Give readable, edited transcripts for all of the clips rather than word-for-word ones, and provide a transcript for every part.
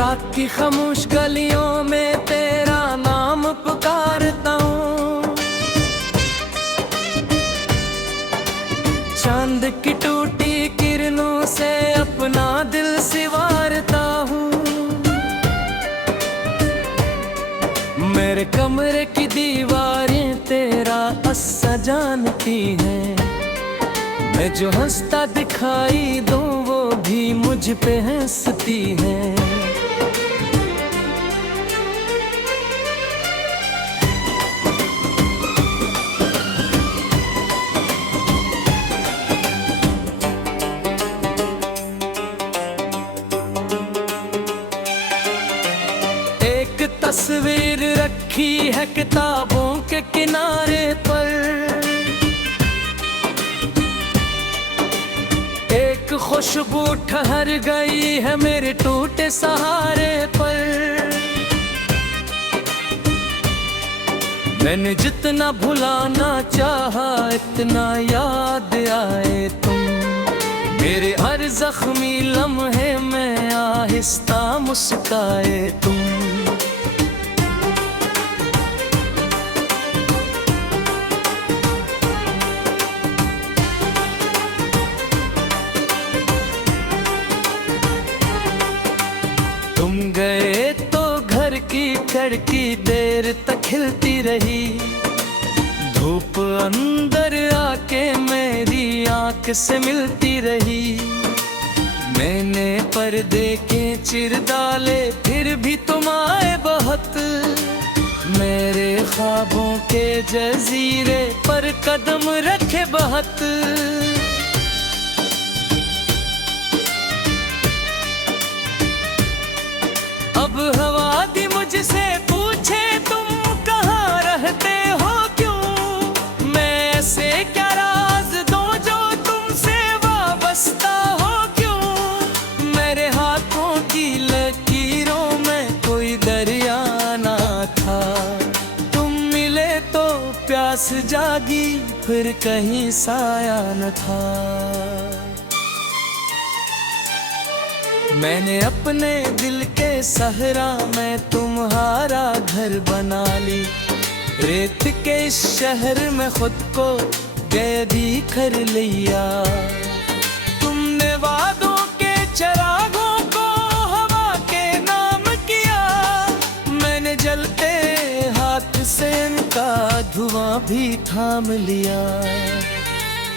रात की खामोश गलियों में तेरा नाम पुकारता हूँ। चांद की टूटी किरणों से अपना दिल सिवारता हूँ। मेरे कमरे की दीवारें तेरा अस्सा जानती हैं। मैं जो हंसता दिखाई दूं वो भी मुझ पे हंसती हैं। एक तस्वीर रखी है किताबों के किनारे पर, एक खुशबू ठहर गई है मेरे टूटे सहारे पर। मैंने जितना भुलाना चाहा इतना याद आए तुम। मेरे हर जख्मी लम्हे में आहिस्ता मुस्काए तुम। तुम गए तो घर की खिड़की देर तक खिलती रही। धूप अंदर आके मेरी आंख से मिलती रही। मैंने पर्दे के चिर डाले फिर भी तुम आए बहुत। मेरे ख्वाबों के जजीरे पर कदम रखे बहुत। अब हवा दी मुझसे पूछे तुम कहाँ रहते हो क्यों। मैं ऐसे क्या राज दूं जो तुमसे वाबस्ता हो क्यों। मेरे हाथों की लकीरों में कोई दरिया ना था। तुम मिले तो प्यास जागी फिर कहीं साया न था। मैंने अपने दिल के सहरा में तुम्हारा घर बना ली। रेत के इस शहर में खुद को कैदी कर लिया। तुमने वादों के चरागों को हवा के नाम किया। मैंने जलते हाथ से इनका धुआं भी थाम लिया।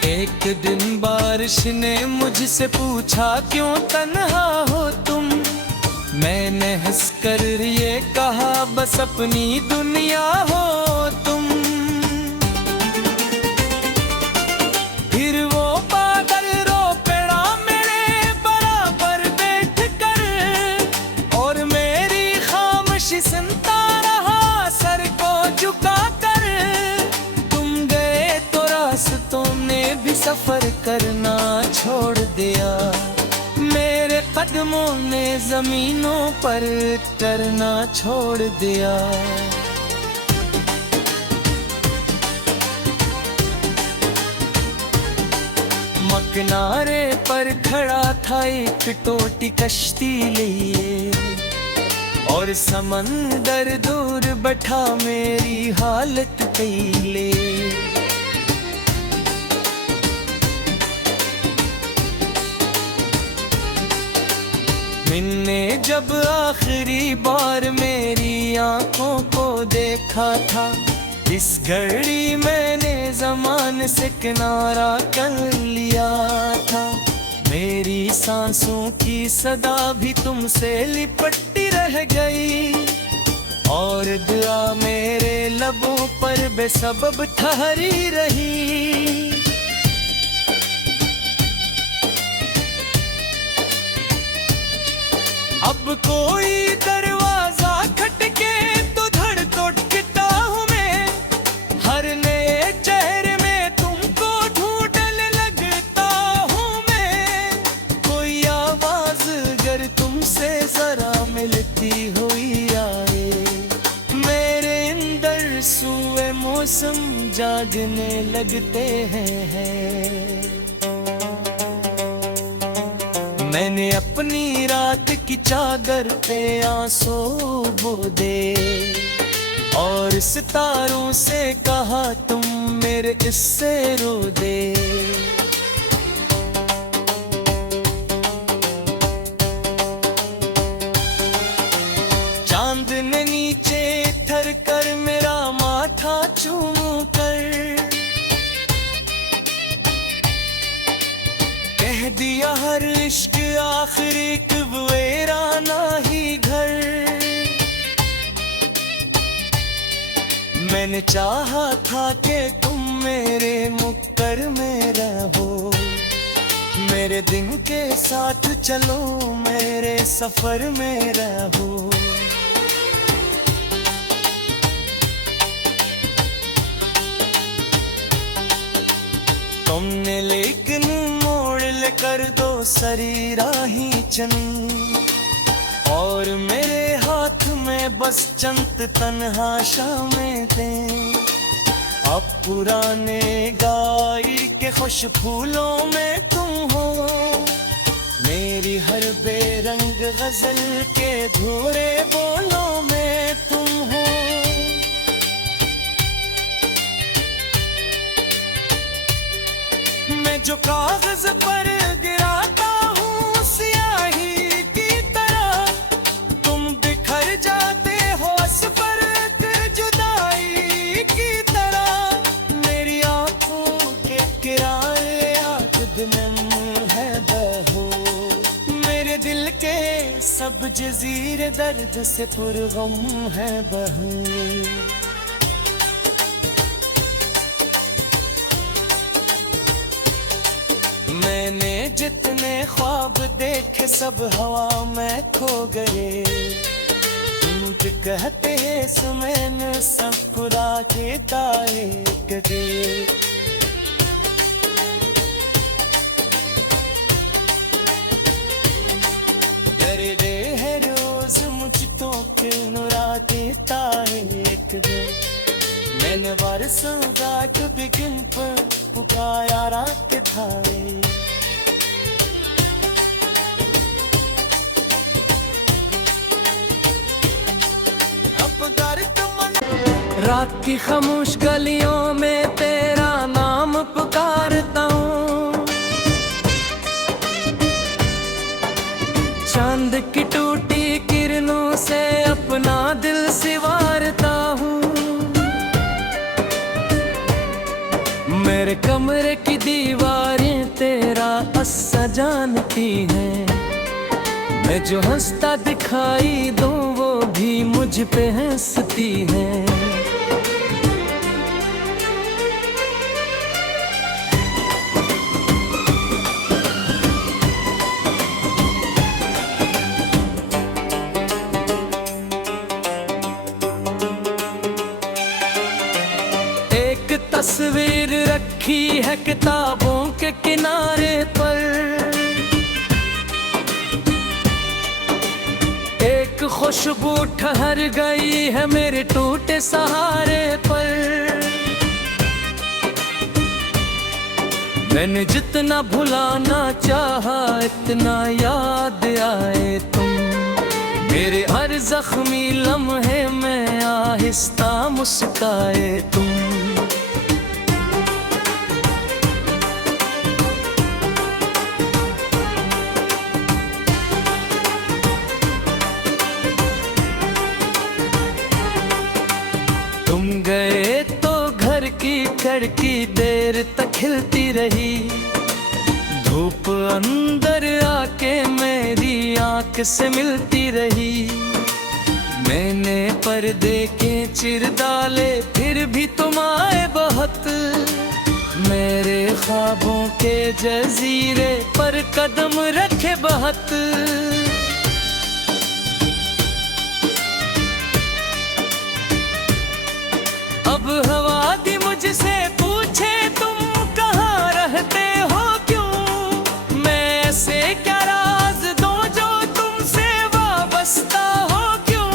एक दिन बारिश ने मुझसे पूछा क्यों तन्हा हो तुम। मैंने हंसकर ये कहा बस अपनी दुनिया हो तुम। फिर वो बादल रो पड़ा मेरे बराबर बैठ कर। और मेरी खामोशी सुनता रहा सर को झुका कर। तुम गए तो रास्तों ने भी सफर करना छोड़ दिया। मेरे कदमों ने जमीनों पर चलना छोड़ दिया। किनारे पर खड़ा था एक टूटी कश्ती लिए। और समंदर दूर बैठा मेरी हालत पहले। मैंने जब आखिरी बार मेरी आंखों को देखा था। इस घड़ी मैंने ज़माने से किनारा कर लिया था। मेरी सांसों की सदा भी तुमसे लिपटी रह गई। और दुआ मेरे लबों पर बेसबब ठहरी रही। अब कोई दरवाजा खटके तो धड़ तोड़ता हूँ मैं। हर नए चेहरे में तुमको ढूंढने लगता हूँ मैं। कोई आवाज अगर तुमसे जरा मिलती हुई आए। मेरे अंदर सुए मौसम जागने लगते हैं। मैंने अपनी रात की चादर पे आंसू बो दे, और सितारों से कहा तुम मेरे इससे रो दे। चांद ने नीचे ठर कर मेरा माथा चूम कर कह दिया हर इश्क आखिर एक वीराना ही घर। मैंने चाहा था कि तुम मेरे मुक्कर में रहो, मेरे दिन के साथ चलो मेरे सफर में रहो। तुमने लेकिन मोड़ लेकर दो सरी राही चनी, और मेरे हाथ में बस चंद तन्हा शामें थे। अब पुराने गाय के खुश फूलों में तुम हो, मेरी हर बेरंग गजल के धूरे बोलों में तुम हो। मैं जो कागज पर गिराता हूँ स्याही की तरह, तुम बिखर जाते हो असफर जुदाई की तरह। मेरी आंखों के किनारे आज दिनम है बहो, मेरे दिल के सब जजीरे दर्द से पुरगम है बहू। मैंने जितने ख्वाब देखे सब हवा में खो गए, टूट कहते सुमैन सब खुदा के तारे गए। दर्द है रोज मुझको क्यों राते तारे गए। मैंने बरसों रात बिगिन पर पुकारा रात थारे। रात की खामोश गलियों में तेरा नाम पुकारता हूँ, चांद की टूटी किरणों से अपना दिल सिवारता हूँ। मेरे कमरे की दीवारें तेरा अस्सा जानती हैं, मैं जो हंसता दिखाई दूं वो भी मुझ पे हंसती हैं। एक तस्वीर रखी है किताबों के किनारे पर, एक खुशबू ठहर गई है मेरे टूटे सहारे पर। मैंने जितना भुलाना चाहा इतना याद आए तुम, मेरे हर जख्मी लम्हे में आहिस्ता मुस्काए तुम। तुम गए तो घर की खिड़की देर तक खिलती रही, धूप अंदर आके मेरी आंख से मिलती रही। मैंने पर्दे के चिर डाले फिर भी तुम आए बहुत, मेरे ख्वाबों के जजीरे पर कदम रखे बहुत। अब हवा दी मुझसे पूछे तुम कहाँ रहते हो क्यों, मैं ऐसे क्या राज दूं जो तुमसे वाबस्ता हो क्यों।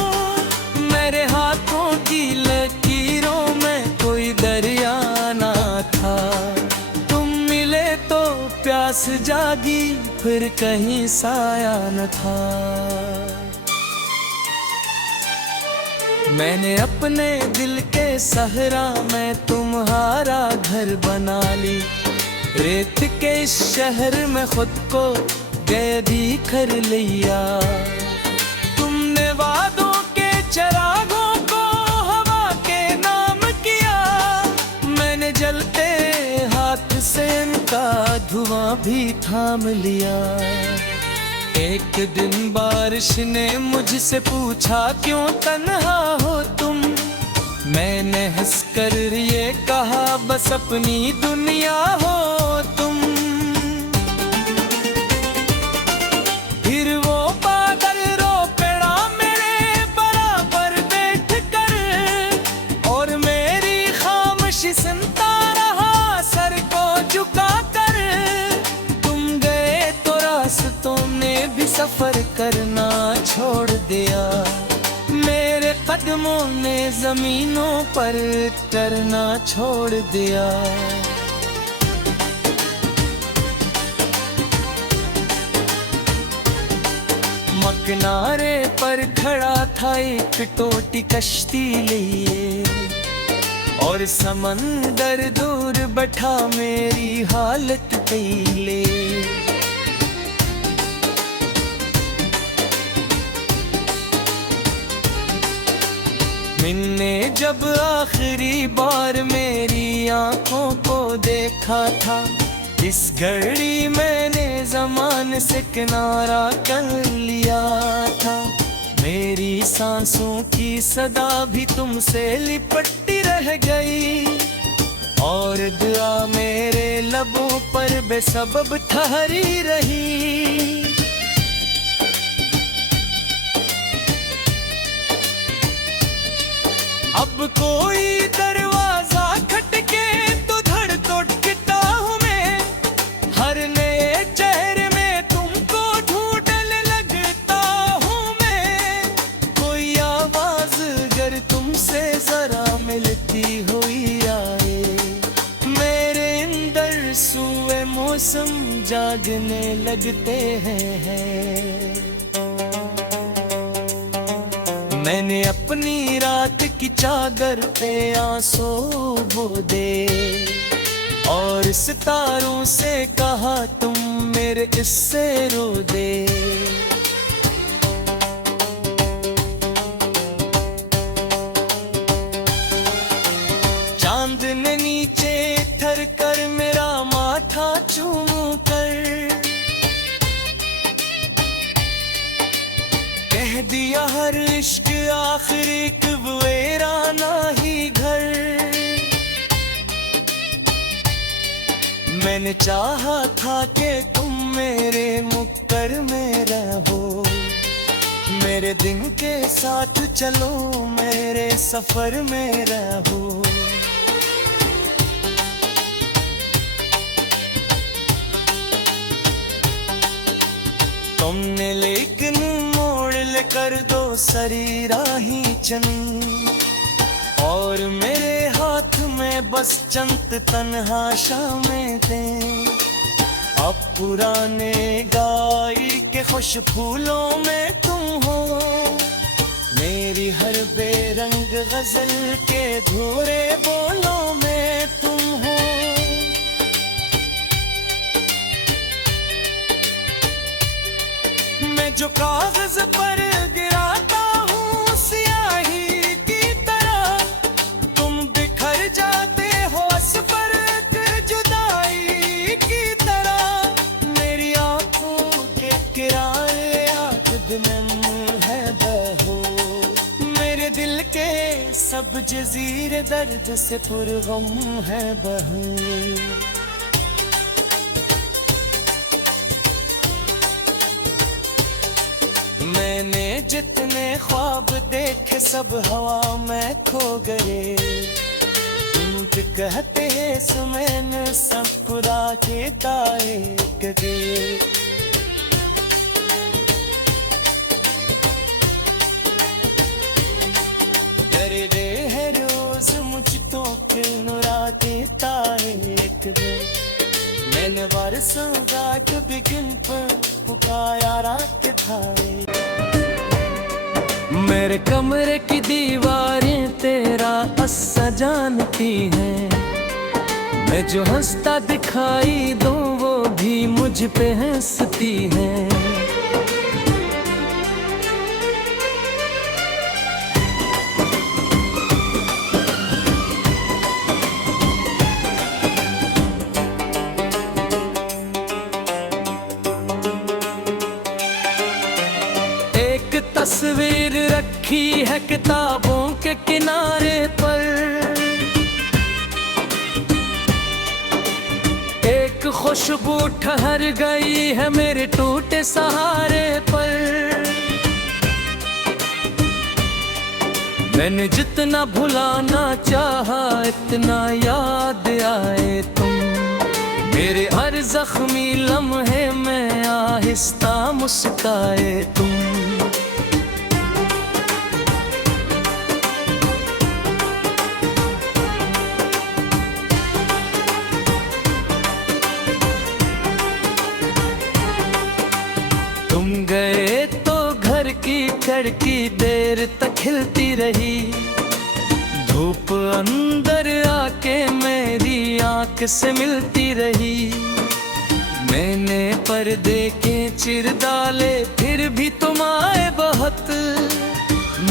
मेरे हाथों की लकीरों में कोई दरिया ना था, तुम मिले तो प्यास जागी फिर कहीं साया न था। मैंने अपने दिल के सहरा में तुम्हारा घर बना ली। रेत के इस शहर में खुद को कैदी कर लिया। तुमने वादों के चरागों को हवा के नाम किया। मैंने जलते हाथ से इनका धुआं भी थाम लिया। एक दिन बारिश ने मुझसे पूछा क्यों तन्हा हो तुम। मैंने हंसकर ये कहा बस अपनी दुनिया हो तुम। फिर वो बादल रो पड़ा मेरे बराबर बैठ कर, और मेरी खामोशी सुनता रहा सर को झुका कर। तुम गए तो रास्तों ने भी सफर करना छोड़ दिया। मेरे कदमों ने जमीनों पर टरना छोड़ दिया। किनारे पर खड़ा था एक टूटी कश्ती लिए, और समंदर दूर बैठा मेरी हालत पीले। मैंने जब आखिरी बार मेरी आंखों को देखा था, इस घड़ी मैंने ज़माने से किनारा कर लिया था। मेरी सांसों की सदा भी तुमसे लिपटी रह गई, और दुआ मेरे लबों पर बेसबब ठहरी रही। अब कोई दरवाजा खटके तो धड़ तोड़ता हूँ मैं। हर नए चेहरे में तुमको ढूंढने लगता हूँ मैं। कोई आवाज अगर तुमसे जरा मिलती हुई आए, मेरे अंदर सुए मौसम जागने लगते हैं। मैंने अपनी रात की चादर पे आंसू बो दे, और सितारों से कहा तुम मेरे इससे रो दे। चांद ने नीचे ठर कर मेरा माथा चूम कर कह दिया हर इश्क आखिर एक वीराना ही घर। मैंने चाहा था कि तुम मेरे मुक्कर में रहो, मेरे दिन के साथ चलो मेरे सफर में रहो। तुमने लेकिन मोड़ लेकर दो सरी राही चनी, और मेरे हाथ में बस चंद तन्हा शामें थे। अब पुराने गाय के खुश फूलों में तुम हो, मेरी हर बेरंग गजल के धूरे बोलों में तुम हो। मैं जो कागज पर गिराता हूँ स्याही की तरह, तुम बिखर जाते हो असफर जुदाई की तरह। मेरी आंखों के किनारे आज दिन है बहो, मेरे दिल के सब जजीरे दर्द से पुरगम है बहू। मैंने जितने ख्वाब देखे सब हवा में खो गए। तुम कहते हैं सुमैन सब खुदा के दाए गए। दर्दे है रोज मुझ तो क्यों रात ताए। मैंने Yine varsın belki bir gün पुकारा के थाए मेरे कमरे की दीवारें तेरा अस्सा जानती हैं मैं जो हंसता दिखाई दूं वो भी मुझ पे हंसती हैं तस्वीर रखी है किताबों के किनारे पर एक खुशबू ठहर गई है मेरे टूटे सहारे पर मैंने जितना भुलाना चाहा इतना याद आए तुम मेरे हर जख्मी लम्हे में आहिस्ता मुस्काए तुम गए तो घर की खिड़की देर तक खिलती रही धूप अंदर आके मेरी आंख से मिलती रही मैंने पर्दे के चिर डाले फिर भी तुम आए बहुत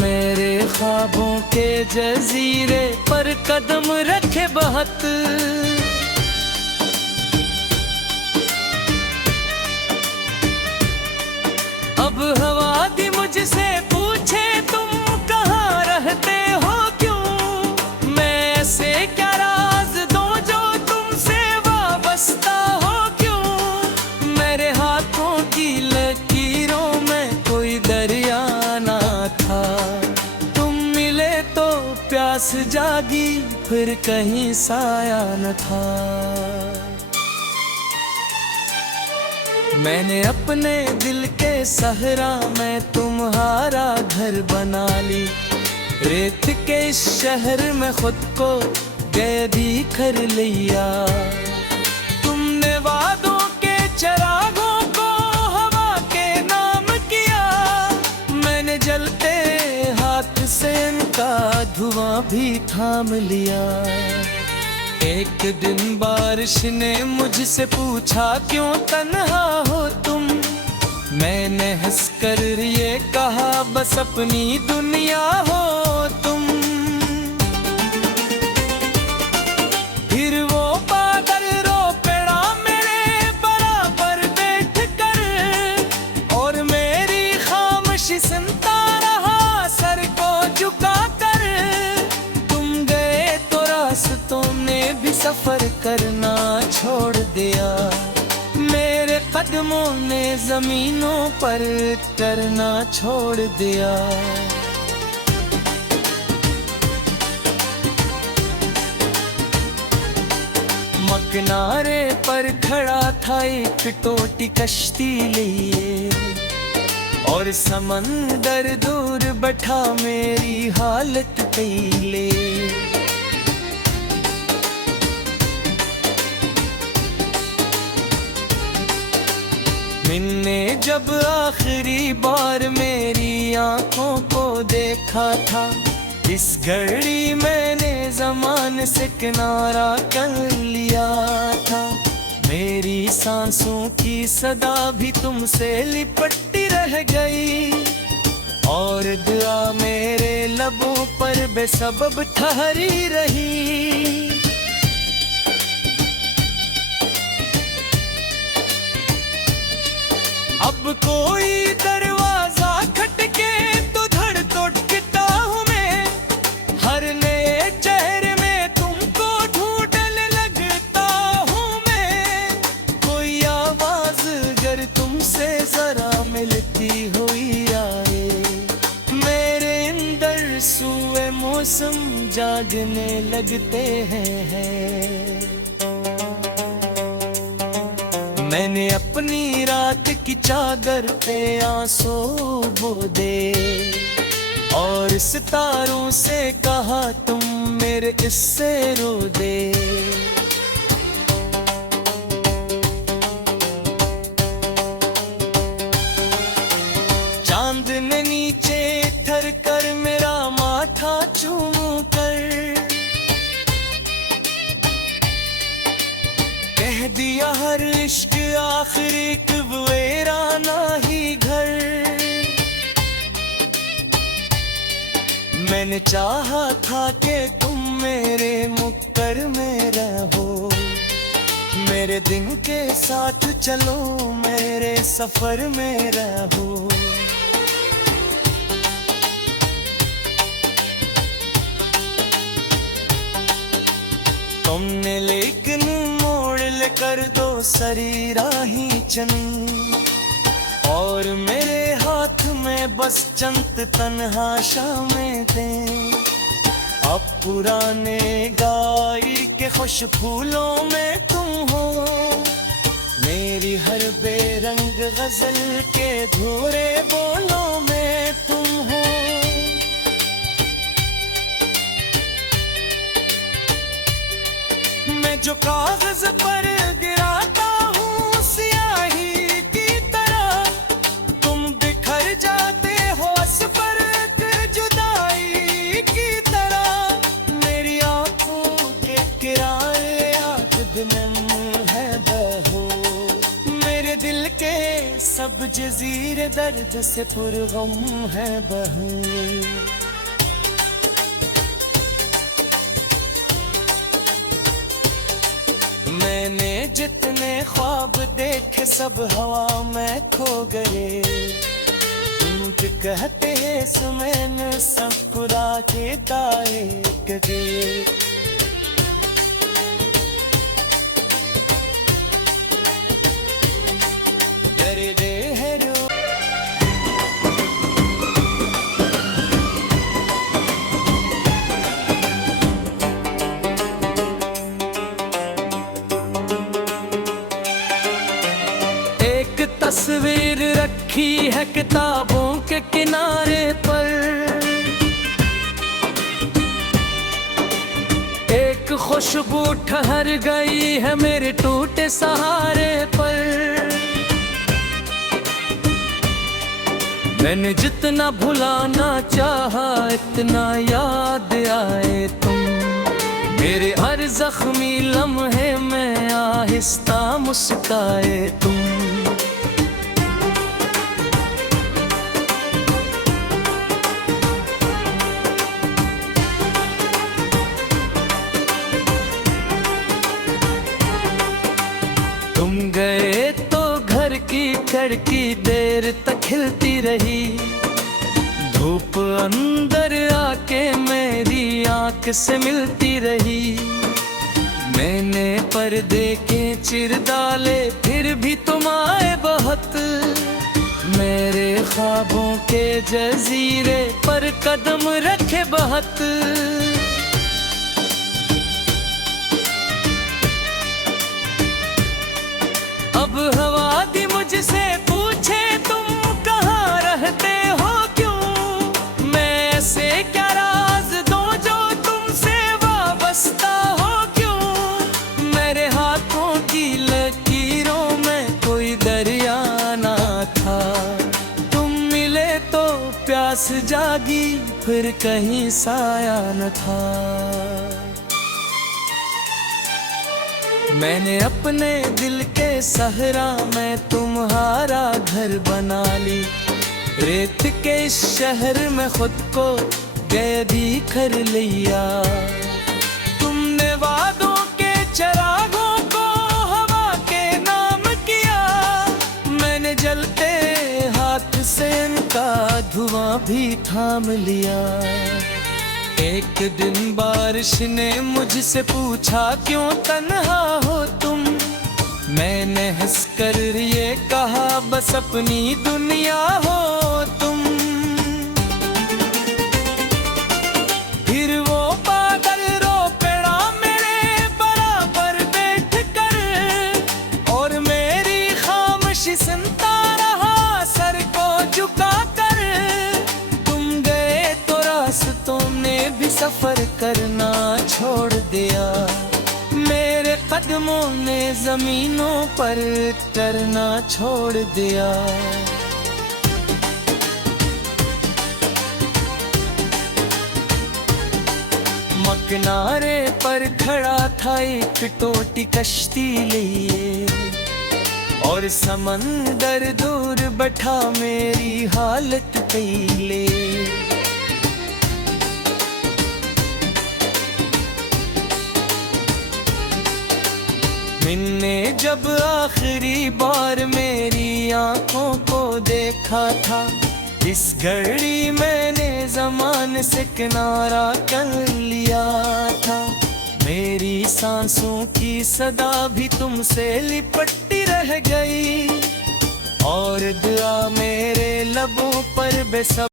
मेरे ख्वाबों के जजीरे पर कदम रखे बहुत अब हवा दी मुझसे पूछे तुम कहाँ रहते हो क्यों मैं ऐसे क्या राज दूं जो तुमसे वाबस्ता हो क्यों मेरे हाथों की लकीरों में कोई दरिया ना था तुम मिले तो प्यास जागी फिर कहीं साया न था मैंने अपने दिल के सहरा में तुम्हारा घर बना ली रेत के इस शहर में खुद को कैदी कर लिया तुमने वादों के चरागों को हवा के नाम किया मैंने जलते हाथ से इनका धुआं भी थाम लिया एक दिन बारिश ने मुझसे पूछा क्यों तन्हा हो तुम मैंने हंसकर ये कहा बस अपनी दुनिया हो तुम फिर वो बादल रो पड़ा मेरे बराबर बैठ कर और मेरी खामोशी सुनता रहा सर को झुका कर तुम गए तो रास्तों ने भी सफर करना छोड़ दिया मेरे कदमों ने जमीनों पर करना छोड़ दिया किनारे पर खड़ा था एक टूटी कश्ती लिए और समंदर दूर बैठा मेरी हालत कैले मैंने जब आखिरी बार मेरी आंखों को देखा था इस घड़ी मैंने ज़माने से किनारा कर लिया था मेरी सांसों की सदा भी तुमसे लिपटी रह गई और दुआ मेरे लबों पर बेसबब ठहरी रही अब कोई दरवाजा खटके तो धड़ तोड़ता हूँ मैं हर नए चेहरे में तुमको ढूंढने लगता हूँ मैं कोई आवाज अगर तुमसे जरा मिलती हुई आए मेरे अंदर सूए मौसम जागने लगते हैं मैंने अपनी रात की चादर पे आंसू बो दे और सितारों से कहा तुम मेरे इससे रो दे चांद ने नीचे ठर कर मेरा माथा चूम कर कह दिया हर इश्क आखिर एक वीराना ही घर। मैंने चाहा था कि तुम मेरे मुक्कर में रहो, मेरे दिन के साथ चलो, मेरे सफर में रहो। तुमने लेकिन मोड़ लेकर दो सरी राही चनी, और मेरे हाथ में बस चंद तन्हा शामें थे। अब पुराने गाय के खुश फूलों में तुम हो, मेरी हर बेरंग गजल के धूरे बोलों में तुम हो। मैं जो कागज पर गिराता हूँ स्याही की तरह, तुम बिखर जाते हो इस पर जुदाई की तरह। मेरी आंखों के किनारे आग दिनम है बहो, मेरे दिल के सब जजीरे दर्द से पुरगम है बहू। मैंने जितने ख्वाब देखे सब हवा में खो गए, तुम कहते समय सब खुदा के दाए गए। दर्दे है रो तस्वीर रखी है किताबों के किनारे पर, एक खुशबू ठहर गई है मेरे टूटे सहारे पर। मैंने जितना भुलाना चाहा इतना याद आए तुम, मेरे हर जख्मी लम्हे में आहिस्ता मुस्काए तुम। तुम गए तो घर की खिड़की देर तक खिलती रही, धूप अंदर आके मेरी आंख से मिलती रही। मैंने पर्दे के चिर डाले फिर भी तुम आए बहुत, मेरे ख्वाबों के जजीरे पर कदम रखे बहुत। अब हवा दी मुझसे पूछे तुम कहाँ रहते हो क्यों, मैं ऐसे क्या राज दूं जो तुमसे वाबस्ता हो क्यों। मेरे हाथों की लकीरों में कोई दरिया ना था, तुम मिले तो प्यास जागी फिर कहीं साया न था। मैंने अपने दिल के सहरा में तुम्हारा घर बना ली, रेत के इस शहर में खुद को कैदी कर लिया। तुमने वादों के चरागों को हवा के नाम किया, मैंने जलते हाथ से इनका धुआं भी थाम लिया। एक दिन बारिश ने मुझसे पूछा क्यों तन्हा हो तुम, मैंने हंसकर ये कहा बस अपनी दुनिया हो तुम। फिर वो बादल रो पड़ा मेरे बराबर बैठ कर, और मेरी खामोशी सुनता रहा सर को झुका कर। तुम गए तो रास्तों ने भी सफर करना छोड़ दिया, मेरे कदमों ने जमीनों पर चलना छोड़ दिया। किनारे पर खड़ा था एक टोटी कश्ती लिए, और समंदर दूर बैठा मेरी हालत कैले। मैंने जब आखिरी बार मेरी आंखों को देखा था, इस घड़ी मैंने ज़माने से किनारा कर लिया था। मेरी सांसों की सदा भी तुमसे लिपटी रह गई, और दुआ मेरे लबों पर बेसब्र